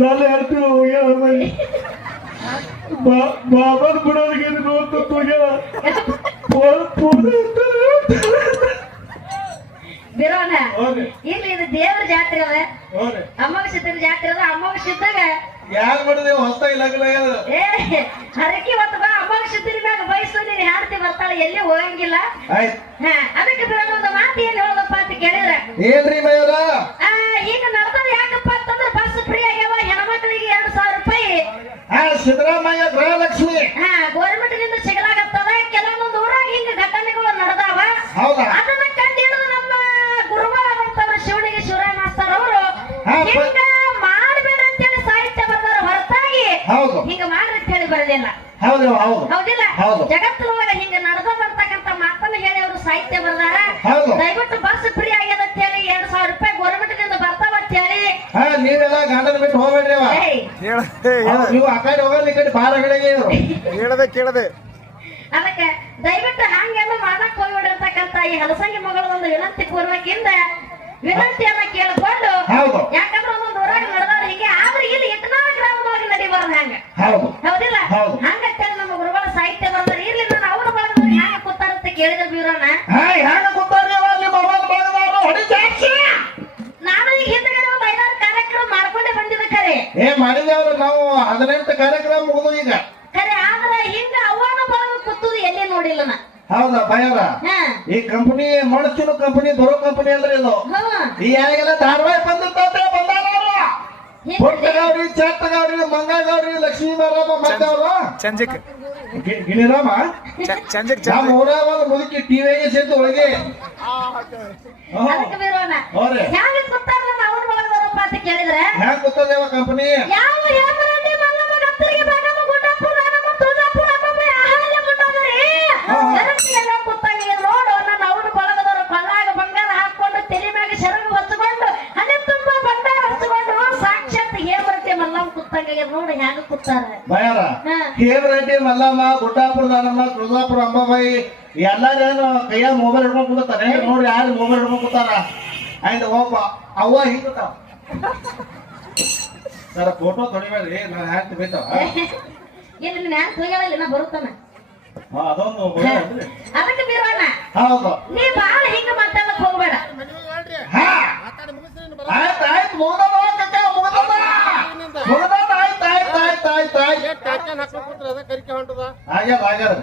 ನಾನು ಹೇಳ್ತೀನಿ ಹೋಗ್ಯಾಳ ಬಾಬಾನ ಬಿಡೋದಕ್ಕೆ ನೋಡ್ತ ಹೋಗ್ಯಾಳ ಬಿರೋಣ ಇಲ್ಲಿ ಇದು ದೇವ್ರ ಜಾತ್ರೆ ಅದ ಅಮಾವಾಸ್ಯ ಜಾತ್ರೆ ಅದ ಅಮಾವಾಸ್ಯದಾಗ ಯಾರು ಮಾಡಿದೇವ ಹೊಸ ಇಲಾಖೆ ಏ ಹರಕಿ ಹೊತ್ತು ಬಾ ಅಮಾವಾಸ್ಯ ಮ್ಯಾಗ ಬಯಸು ನೀನ್ ಹಾಡ್ತಿ ಬರ್ತಾಳೆ ಎಲ್ಲಿ ಹೋಗಂಗಿಲ್ಲ ಅದಕ್ಕೆ ಬಿರೋಣ ಒಂದು ಮಾತು ಏನ್ ಹೇಳೋದಪ್ಪ ಅಂತ ಕೇಳಿದ್ರೆ ಏನ್ರಿ ಮಯೂರ ಈಗ ನಡ್ದದ ಯಾಕಪ್ಪ ಅಂತಂದ್ರೆ ಬಸ್ ಫ್ರೀ ಆಗ್ಯಾವ ಹೆಣ್ಮಕ್ಳಿಗೆ 2,000 ರೂಪಾಯಿ ಸಿದ್ದರಾಮಯ್ಯ ಗೃಹಲಕ್ಷ್ಮಿ ಗೌರ್ಮೆಂಟ್ ನಿಂದ ಸಿಗಲಾಗತ್ತದ ಕೆಲವೊಂದು ಊರಾಗ ಹಿಂಗ ಘಟನೆಗಳು ನಡೆದಾವ ಅದನ್ನ ಕಂಡಿಡಿದು ನಮ್ಮ ಗುರುಗಳಾದಂತವ್ರು ಶಿವನಿಗೆ ಶಿವರಾಯ ಮಾಸ್ತರ್ ಅವರು ಹಿಂಗ ಮಾಡಬೇಡ ಅಂತೇಳಿ ಸಾಹಿತ್ಯ ಬರ್ದಾರ ಹೊರತಾಗಿ ಹಿಂಗ ಮಾಡ್ರಿ ಅಂತ ಹೇಳಿ ಬರಲಿಲ್ಲ ಹೌದಿಲ್ಲ ಜಗತ್ತಿನೊಳಗ ಹಿಂಗ ನಡೆದವಂತಕ್ಕಂತ ಮಾತನ್ನ ಹೇಳಿ ಅವರು ಸಾಹಿತ್ಯ ಬರ್ದಾರ ದಯವಿಟ್ಟು ಬಸ್ ಫ್ರೀ ಆಗ್ಯದ ಅಂತ ಹೇಳಿ 2,000 ರೂಪಾಯಿ ಗೌರ್ಮೆಂಟ್ ನಿಂದ ಬರ್ತಾವ ಅಂತ ಹೇಳಿ ನೀವೆಲ್ಲ ಗಂಡನ ಬಿಟ್ಟು ಹೋಗ್ಬೇಡ್ರಿ ನೀವು ಆ ಕಡೆ ಹೋಗಲ್ಲ ಈ ಕಡೆ ಬಾರ ಕೇಳದೆ ಅದಕ್ಕೆ ದಯವಿಟ್ಟು ಹಂಗೆಲ್ಲ ಮಾಡಕ್ ಹೋಗ್ಬಿಡಿರ್ತಕ್ಕಂತ ಈ ಹಲಸಂಗಿ ಮಗಳ ಒಂದು ವಿನಂತಿ ಪೂರ್ವಕಿಂದ ವಿನಂತಿಯನ್ನ ಕೇಳಿಕೊಂಡು ಯಾಕಂದ್ರೆ ಒಂದೊಂದು ಊರಾಗ ನಡೆದವ್ರು ಹಿಂಗೆ ಆದ್ರೆ ಇಲ್ಲಿ ಇಟ್ಟನಾಳ ಗ್ರಾಮದೊಳಗೆ ನಡಿಬಾರ್ದು ಹಂಗ ಹೌದಿಲ್ಲ ಹಂಗಂತೇಳಿ ನಮ್ಮ ಗುರುಗಳ ಸಾಹಿತ್ಯ ಬರ್ತಾರೆ ಇರ್ಲಿ ನಾನು ಅವ್ರ ಬಳಗದವ್ರು ಹ್ಯಾಂಗ ಕೂತಾರಂತ ಕೇಳಿದ್ರೆ ಬೀರೋಣ ನಾನು ಈಗ ಹಿಂದ್ಗಡೆ ಒಂದು 5-6 ಕಾರ್ಯಕ್ರಮ ಮಾಡ್ಕೊಂಡೇ ಬಂದಿದ್ದೆ ಖರೆ ಮಾಡಿದೇವ್ರು ನಾವು 18 ಕಾರ್ಯಕ್ರಮ ಮುಗಿದು ಈಗ ಖರೆ ಆದ್ರೆ ಹಿಂಗ ಅವನ ಬಳಗ ಕೂತುದು ಎಲ್ಲಿ ನೋಡಿಲ್ಲ ನಾ ಹೌದಾ ಭಯರ ಈ ಕಂಪನಿ ಮಣಸ್ಸಿನ ಕಂಪನಿ ಬರೋ ಕಂಪನಿ ಅಂದ್ರೆ ಇದು ಈಗೆಲ್ಲ ಧಾರವಾಡ ಬಂದಿರ್ತಾರೆ ಬಂದಾರ ಪುಟ್ಟಗೌರಿ ಚಟ್ಟಗೌರಿ ಮಂಗಗೌರಿ ಲಕ್ಷ್ಮೀ ಮಾರಮ್ಮ ಮತ್ತವ್ರು ಚಂಜಿಕ್ ಗಿಣಿರಾಮ ಚಂಜಿಕ್ ನಮ್ಮ ಊರಾಗ ಒಂದು ಮುದುಕಿ ಟಿವಿಗೆ ಸೇರ್ತು ಒಳಗೆ ಹ್ಯಾಂಗ ಕೂತಾರ ಅವ್ರ ಒಳಗದವರಪ್ಪ ಅಂತ ಕೇಳಿದ್ರೆ ಹ್ಯಾಂಗ ಕೂತದೇವ ಕಂಪನಿ ಯಾವ ಯಾಮರೆಡ್ಡಿ ಮಲ್ಲಮ್ಮ ಗತ್ತರಿಗೆ ಬಾಗಮ್ಮ ಗುಡ್ಡಪುರ ನಮ್ಮ ತುಳಜಾಪುರ ನಮ್ಮ ಆಹಾರ ಗುಡ್ಡದರಿ ಎಲ್ಲ ಕೂತಾಗ ನೋಡು ನನ್ನ ಅವ್ರ ಒಳಗದವರು ಕೊಳ್ಳಾಗ ಬಂಗಾರ ಹಾಕೊಂಡು ತಲೆ ಮ್ಯಾಗ ಶರಗು ಹೊಚ್ಕೊಂಡು ಹಣೆ ತುಂಬಾ ಬಂಗಾರ ಹಚ್ಕೊಂಡು ಸಾಕ್ಷಾತ್ ಹೇಮರೆಡ್ಡಿ ಮಲ್ಲಮ್ಮ ಕೂತಾಗ ನೋಡಿ ಹ್ಯಾಂಗ ಕೂತಾರ ಭಯರ ಹೇಮರೆಡ್ಡಿ ಮಲ್ಲಮ್ಮ ಗುಡ್ಡಾಪುರ ದಾನಮ್ಮ ತುಳಜಾಪುರ ಅಂಬಾಬಾಯಿ ಎಲ್ಲಾರೇನು ಕೈಯ ಮೊಬೈಲ್ ಹಿಡ್ಕೊಂಡ್ ಕೂತಾನೆ ನೋಡಿ ಯಾರು ಮೊಬೈಲ್ ಹಿಡ್ಕೊಂಡ್ ಕೂತಾರ ಆಯ್ತು ಒಬ್ಬ ಅವ್ವ ಹಿಂಗತಾವ ಸರ ಫೋಟೋ ತೊಡಿಬೇಡ್ರಿ ನಾನು ಹ್ಯಾಂಗ್ ಬೇತಾವ ಇಲ್ಲಿ ನೀನ್ ಹ್ಯಾಂಗ ತುಳಿಯಲ್ಲ ಬರುತ್ತಾನ ಅದೊಂದು ಅದಕ್ಕೆ ಬೀರೋಣ ಹೌದು ನೀ ಬಾಳ ಹಿಂಗ ಮಾತಾಡಕ್ ಹೋಗ್ಬೇಡ ಆಯ್ತು ಆಯ್ತು ಮುಗ್ದದ ಆಗ್ಯದ ಆಗ್ಯದ